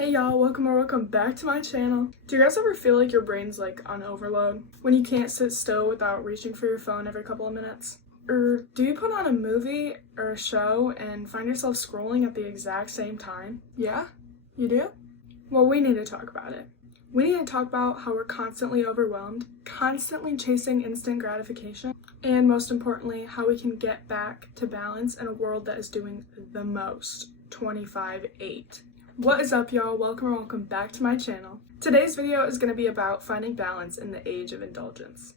Hey y'all, welcome back to my channel. Do you guys ever feel like your brain's like on overload? When you can't sit still without reaching for your phone every couple of minutes? Or do you put on a movie or a show and find yourself scrolling at the exact same time? Yeah? You do? Well, we need to talk about it. We need to talk about how we're constantly overwhelmed, constantly chasing instant gratification, and most importantly, how we can get back to balance in a world that is doing the most 25/8. What is up, y'all? Welcome back to my channel. Today's video is going to be about finding balance in the age of indulgence.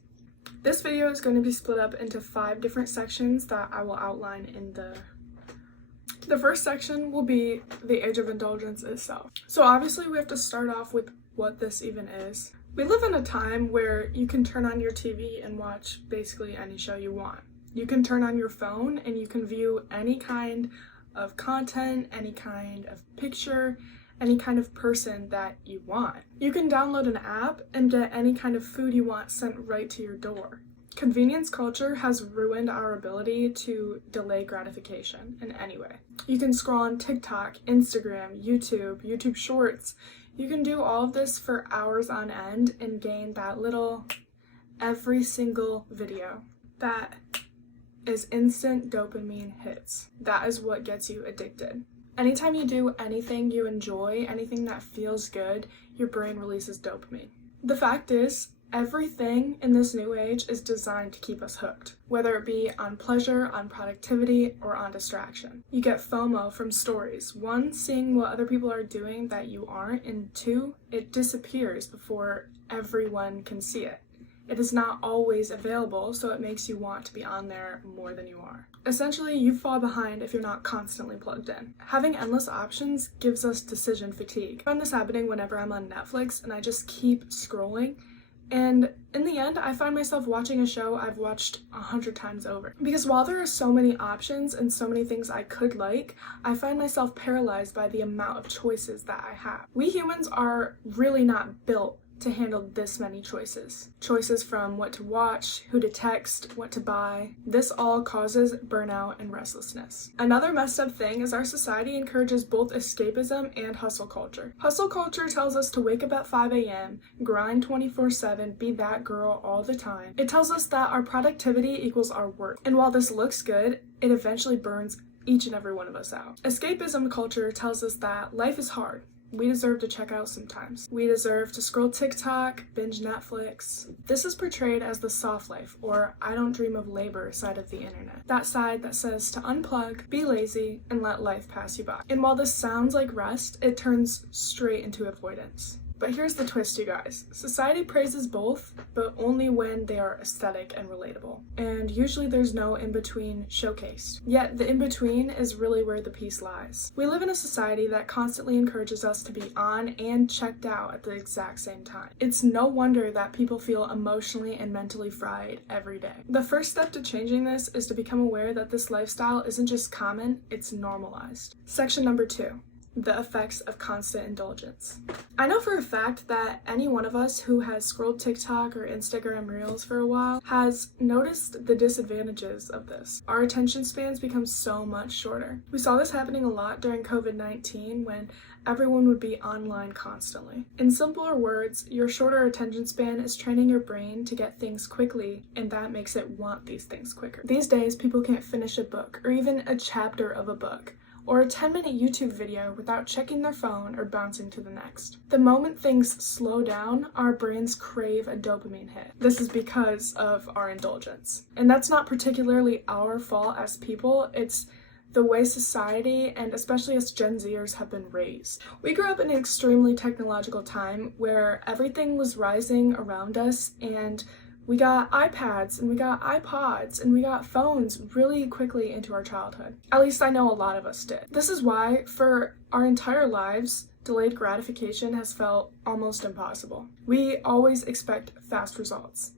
This video is going to be split up into 5 different sections that I will outline in the first section will be the age of indulgence itself. So obviously we have to start off with what this even is. We live in a time where you can turn on your TV and watch basically any show you want. You can turn on your phone and you can view any kind of content, any kind of picture, any kind of person that you want. You can download an app and get any kind of food you want sent right to your door. Convenience culture has ruined our ability to delay gratification in any way. You can scroll on TikTok, Instagram, YouTube Shorts. You can do all of this for hours on end and gain that little every single video. That is instant dopamine hits. That is what gets you addicted. Anytime you do anything you enjoy, anything that feels good, your brain releases dopamine. The fact is, everything in this new age is designed to keep us hooked, whether it be on pleasure, on productivity, or on distraction. You get FOMO from stories. 1, seeing what other people are doing that you aren't, and 2, it disappears before everyone can see it. It is not always available, so it makes you want to be on there more than you are. Essentially, you fall behind if you're not constantly plugged in. Having endless options gives us decision fatigue. I find this happening whenever I'm on Netflix and I just keep scrolling. And in the end, I find myself watching a show I've watched 100 times over. Because while there are so many options and so many things I could like, I find myself paralyzed by the amount of choices that I have. We humans are really not built to handle this many choices. Choices from what to watch, who to text, what to buy. This all causes burnout and restlessness. Another messed up thing is our society encourages both escapism and hustle culture. Hustle culture tells us to wake up at 5 a.m., grind 24/7, be that girl all the time. It tells us that our productivity equals our worth. And while this looks good, it eventually burns each and every one of us out. Escapism culture tells us that life is hard. We deserve to check out sometimes. We deserve to scroll TikTok, binge Netflix. This is portrayed as the soft life, or I don't dream of labor side of the internet. That side that says to unplug, be lazy, and let life pass you by. And while this sounds like rest, it turns straight into avoidance. But here's the twist, you guys. Society praises both, but only when they are aesthetic and relatable. And usually there's no in-between showcased. Yet the in-between is really where the peace lies. We live in a society that constantly encourages us to be on and checked out at the exact same time. It's no wonder that people feel emotionally and mentally fried every day. The first step to changing this is to become aware that this lifestyle isn't just common, it's normalized. Section number 2. The effects of constant indulgence. I know for a fact that any one of us who has scrolled TikTok or Instagram Reels for a while has noticed the disadvantages of this. Our attention spans become so much shorter. We saw this happening a lot during COVID-19 when everyone would be online constantly. In simpler words, your shorter attention span is training your brain to get things quickly, and that makes it want these things quicker. These days, people can't finish a book or even a chapter of a book or a 10-minute YouTube video without checking their phone or bouncing to the next. The moment things slow down, our brains crave a dopamine hit. This is because of our indulgence. And that's not particularly our fault as people, it's the way society, and especially us Gen Zers, have been raised. We grew up in an extremely technological time where everything was rising around us, and we got iPads and we got iPods and we got phones really quickly into our childhood. At least I know a lot of us did. This is why, for our entire lives, delayed gratification has felt almost impossible. We always expect fast results.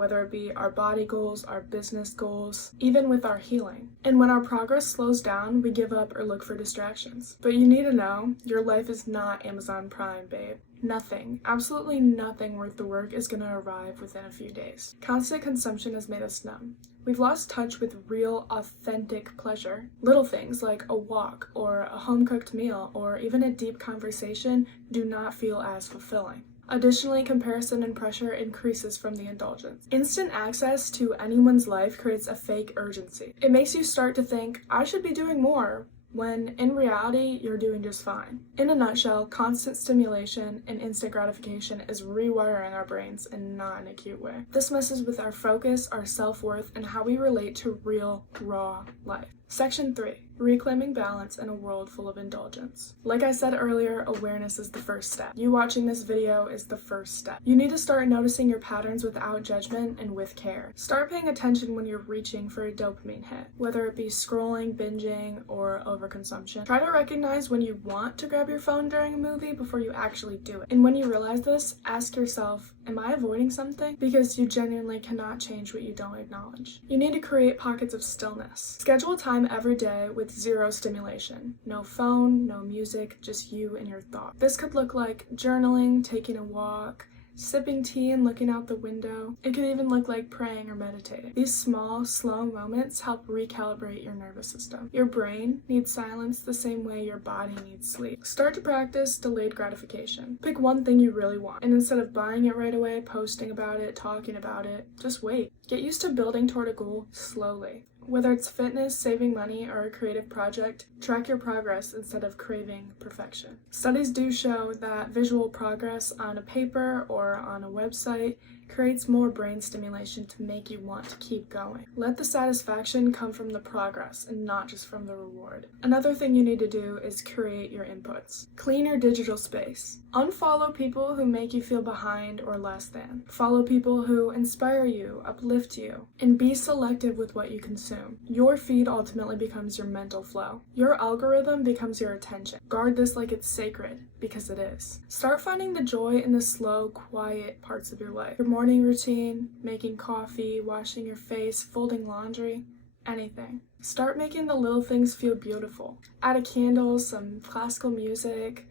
whether it be our body goals, our business goals, even with our healing. And when our progress slows down, we give up or look for distractions. But you need to know, your life is not Amazon Prime, babe. Nothing, absolutely nothing worth the work is going to arrive within a few days. Constant consumption has made us numb. We've lost touch with real, authentic pleasure. Little things like a walk or a home-cooked meal or even a deep conversation do not feel as fulfilling. Additionally, comparison and pressure increases from the indulgence. Instant access to anyone's life creates a fake urgency. It makes you start to think, I should be doing more, when in reality, you're doing just fine. In a nutshell, constant stimulation and instant gratification is rewiring our brains and not in a cute way. This messes with our focus, our self-worth, and how we relate to real, raw life. Section 3. Reclaiming balance in a world full of indulgence. Like I said earlier, awareness is the first step. You watching this video is the first step. You need to start noticing your patterns without judgment and with care. Start paying attention when you're reaching for a dopamine hit, whether it be scrolling, binging, or overconsumption. Try to recognize when you want to grab your phone during a movie before you actually do it. And when you realize this, ask yourself, am I avoiding something? Because you genuinely cannot change what you don't acknowledge. You need to create pockets of stillness. Schedule time every day with zero stimulation. No phone, no music, just you and your thoughts. This could look like journaling, taking a walk, sipping tea and looking out the window. It could even look like praying or meditating. These small, slow moments help recalibrate your nervous system. Your brain needs silence the same way your body needs sleep. Start to practice delayed gratification. Pick one thing you really want, and instead of buying it right away, posting about it, talking about it, just wait. Get used to building toward a goal slowly. Whether it's fitness, saving money, or a creative project, track your progress instead of craving perfection. Studies do show that visual progress on a paper or on a website creates more brain stimulation to make you want to keep going. Let the satisfaction come from the progress and not just from the reward. Another thing you need to do is create your inputs. Clean your digital space. Unfollow people who make you feel behind or less than. Follow people who inspire you, uplift you, and be selective with what you consume. Your feed ultimately becomes your mental flow. Your algorithm becomes your attention. Guard this like it's sacred, because it is. Start finding the joy in the slow, quiet parts of your life. Your morning routine, making coffee, washing your face, folding laundry, anything. Start making the little things feel beautiful. Add a candle, some classical music,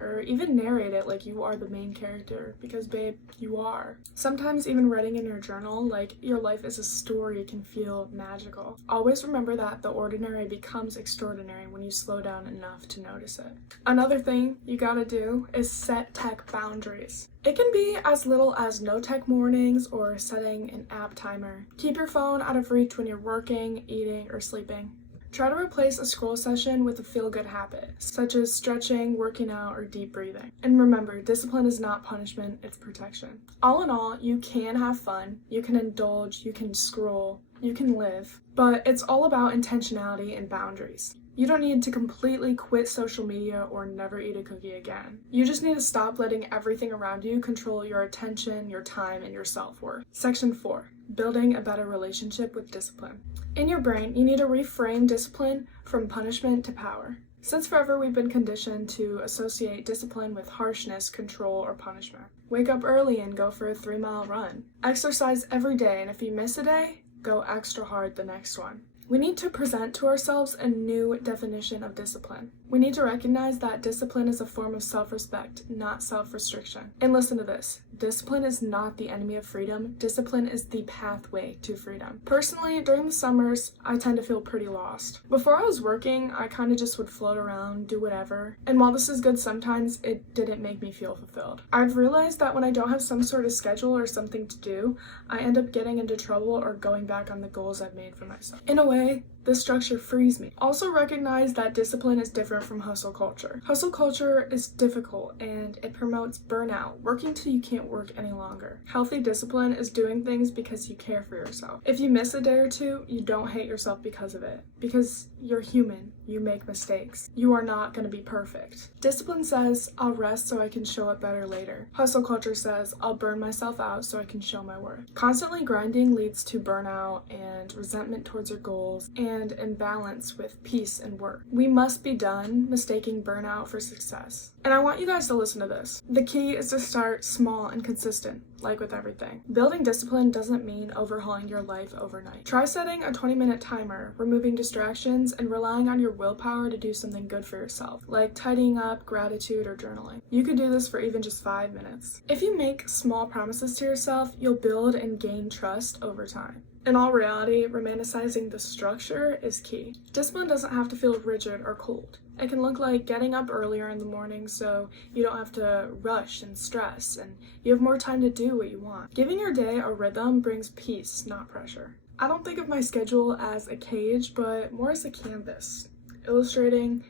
or even narrate it like you are the main character, because babe, you are. Sometimes even writing in your journal like your life is a story can feel magical. Always remember that the ordinary becomes extraordinary when you slow down enough to notice it. Another thing you gotta do is set tech boundaries. It can be as little as no tech mornings or setting an app timer. Keep your phone out of reach when you're working, eating, or sleeping. Try to replace a scroll session with a feel-good habit, such as stretching, working out, or deep breathing. And remember, discipline is not punishment, it's protection. All in all, you can have fun, you can indulge, you can scroll, you can live, but it's all about intentionality and boundaries. You don't need to completely quit social media or never eat a cookie again. You just need to stop letting everything around you control your attention, your time, and your self-worth. Section 4. Building a better relationship with discipline. In your brain, you need to reframe discipline from punishment to power. Since forever, we've been conditioned to associate discipline with harshness, control, or punishment. Wake up early and go for a 3-mile run. Exercise every day, and if you miss a day, go extra hard the next one. We need to present to ourselves a new definition of discipline. We need to recognize that discipline is a form of self-respect, not self-restriction. And listen to this. Discipline is not the enemy of freedom. Discipline is the pathway to freedom. Personally, during the summers, I tend to feel pretty lost. Before I was working, I kind of just would float around, do whatever. And while this is good sometimes, it didn't make me feel fulfilled. I've realized that when I don't have some sort of schedule or something to do, I end up getting into trouble or going back on the goals I've made for myself. In a way, this structure frees me. Also recognize that discipline is different from hustle culture. Hustle culture is difficult and it promotes burnout, working till you can't work any longer. Healthy discipline is doing things because you care for yourself. If you miss a day or two, you don't hate yourself because of it. Because you're human, you make mistakes. You are not going to be perfect. Discipline says, I'll rest so I can show up better later. Hustle culture says, I'll burn myself out so I can show my worth. Constantly grinding leads to burnout and resentment towards your goals and imbalance with peace and work. We must be done mistaking burnout for success. And I want you guys to listen to this. The key is to start small and consistent. like with everything. Building discipline doesn't mean overhauling your life overnight. Try setting a 20-minute timer, removing distractions, and relying on your willpower to do something good for yourself, like tidying up, gratitude, or journaling. You could do this for even just 5 minutes. If you make small promises to yourself, you'll build and gain trust over time. In all reality, romanticizing the structure is key. Discipline doesn't have to feel rigid or cold. It can look like getting up earlier in the morning so you don't have to rush and stress, and you have more time to do what you want. Giving your day a rhythm brings peace, not pressure. I don't think of my schedule as a cage, but more as a canvas, illustrating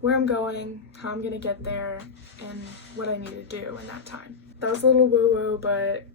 where I'm going, how I'm gonna get there, and what I need to do in that time. That was a little woo-woo, but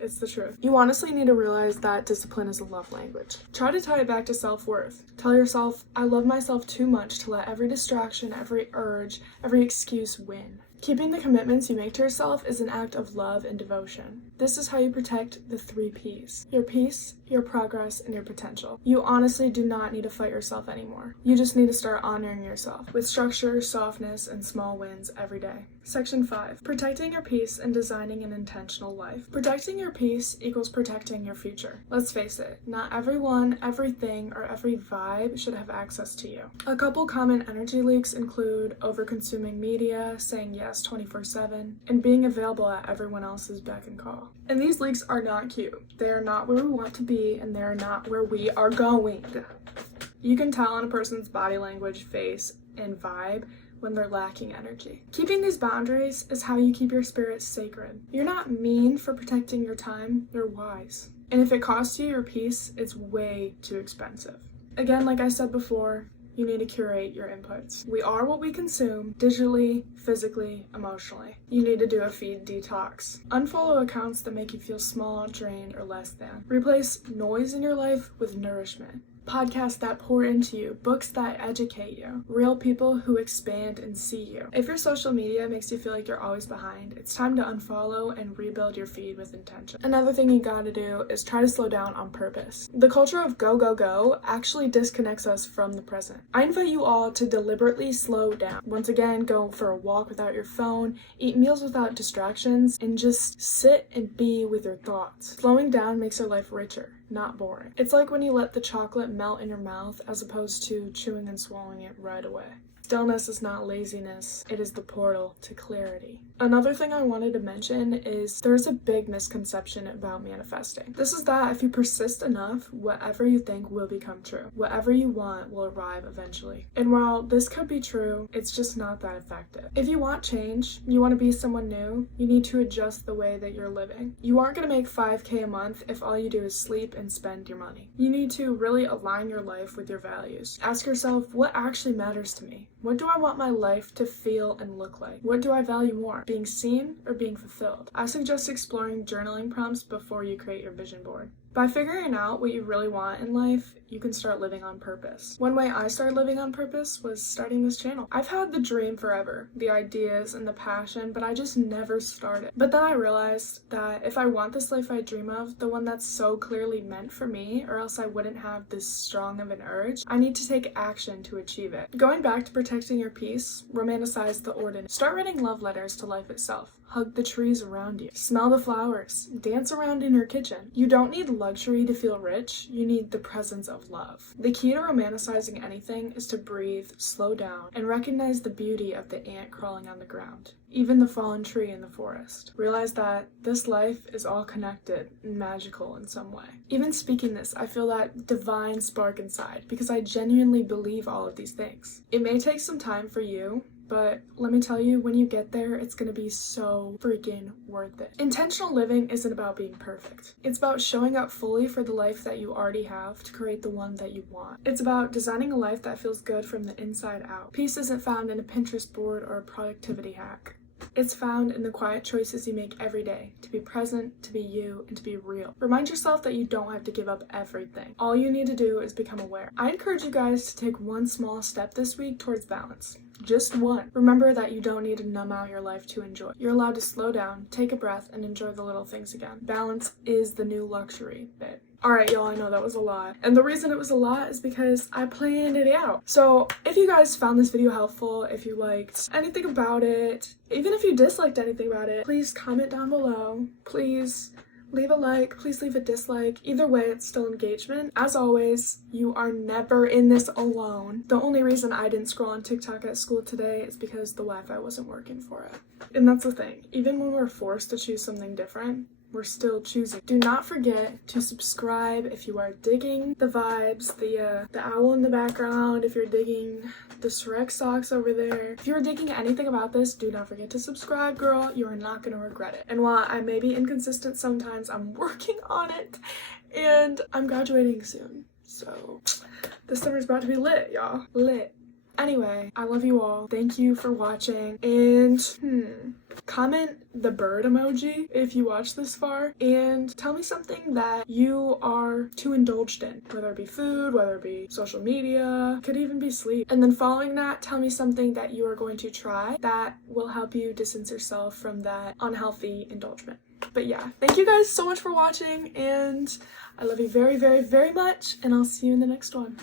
it's the truth. You honestly need to realize that discipline is a love language. Try to tie it back to self-worth. Tell yourself, I love myself too much to let every distraction, every urge, every excuse win. Keeping the commitments you make to yourself is an act of love and devotion. This is how you protect the 3 Ps. Your peace, your progress, and your potential. You honestly do not need to fight yourself anymore. You just need to start honoring yourself with structure, softness, and small wins every day. Section 5. Protecting your peace and designing an intentional life. Protecting your peace equals protecting your future. Let's face it, not everyone, everything, or every vibe should have access to you. A couple common energy leaks include over-consuming media, saying yes 24/7, and being available at everyone else's beck and call. And these leaks are not cute. They are not where we want to be, and they are not where we are going. You can tell on a person's body language, face, and vibe when they're lacking energy. Keeping these boundaries is how you keep your spirit sacred. You're not mean for protecting your time, you're wise. And if it costs you your peace, it's way too expensive. Again, like I said before, you need to curate your inputs. We are what we consume, digitally, physically, emotionally. You need to do a feed detox. Unfollow accounts that make you feel small, drained, or less than. Replace noise in your life with nourishment. Podcasts that pour into you, books that educate you, real people who expand and see you. If your social media makes you feel like you're always behind, it's time to unfollow and rebuild your feed with intention. Another thing you gotta do is try to slow down on purpose. The culture of go, go, go actually disconnects us from the present. I invite you all to deliberately slow down. Once again, go for a walk without your phone, eat meals without distractions, and just sit and be with your thoughts. Slowing down makes your life richer, not boring. It's like when you let the chocolate melt in your mouth as opposed to chewing and swallowing it right away. Stillness is not laziness, it is the portal to clarity. Another thing I wanted to mention is there's a big misconception about manifesting. This is that if you persist enough, whatever you think will become true. Whatever you want will arrive eventually. And while this could be true, it's just not that effective. If you want change, you want to be someone new, you need to adjust the way that you're living. You aren't going to make $5,000 a month if all you do is sleep and spend your money. You need to really align your life with your values. Ask yourself, what actually matters to me? What do I want my life to feel and look like? What do I value more, being seen or being fulfilled? I suggest exploring journaling prompts before you create your vision board. By figuring out what you really want in life, you can start living on purpose. One way I started living on purpose was starting this channel. I've had the dream forever, the ideas and the passion, but I just never started. But then I realized that if I want this life I dream of, the one that's so clearly meant for me, or else I wouldn't have this strong of an urge, I need to take action to achieve it. Going back to protecting your peace, romanticize the ordinary. Start writing love letters to life itself. Hug the trees around you. Smell the flowers. Dance around in your kitchen. You don't need luxury to feel rich. You need the presence of love. The key to romanticizing anything is to breathe, slow down, and recognize the beauty of the ant crawling on the ground. Even the fallen tree in the forest. Realize that this life is all connected and magical in some way. Even speaking this, I feel that divine spark inside because I genuinely believe all of these things. It may take some time for you, but let me tell you, when you get there, it's gonna be so freaking worth it. Intentional living isn't about being perfect. It's about showing up fully for the life that you already have to create the one that you want. It's about designing a life that feels good from the inside out. Peace isn't found in a Pinterest board or a productivity hack. It's found in the quiet choices you make every day, to be present, to be you, and to be real. Remind yourself that you don't have to give up everything. All you need to do is become aware. I encourage you guys to take one small step this week towards balance. Just one. Remember that you don't need to numb out your life to enjoy. You're allowed to slow down, take a breath, and enjoy the little things again. Balance is the new luxury, babe. Alright, y'all, I know that was a lot. And the reason it was a lot is because I planned it out. So if you guys found this video helpful, if you liked anything about it, even if you disliked anything about it, please comment down below. Please leave a like, please leave a dislike. Either way, it's still engagement. As always, you are never in this alone. The only reason I didn't scroll on TikTok at school today is because the Wi-Fi wasn't working for it. And that's the thing. Even when we're forced to choose something different, we're still choosing. Do not forget to subscribe if you are digging the vibes, the owl in the background, if you're digging the Shrek socks over there. If you're digging anything about this, do not forget to subscribe, girl. You are not gonna regret it. And while I may be inconsistent sometimes, I'm working on it, and I'm graduating soon. So this summer's about to be lit, y'all. Lit. Anyway, I love you all. Thank you for watching, and comment the bird emoji if you watch this far, and tell me something that you are too indulged in, whether it be food, whether it be social media, could even be sleep. And then following that, tell me something that you are going to try that will help you distance yourself from that unhealthy indulgence. But yeah, thank you guys so much for watching, and I love you very, very, very much, and I'll see you in the next one.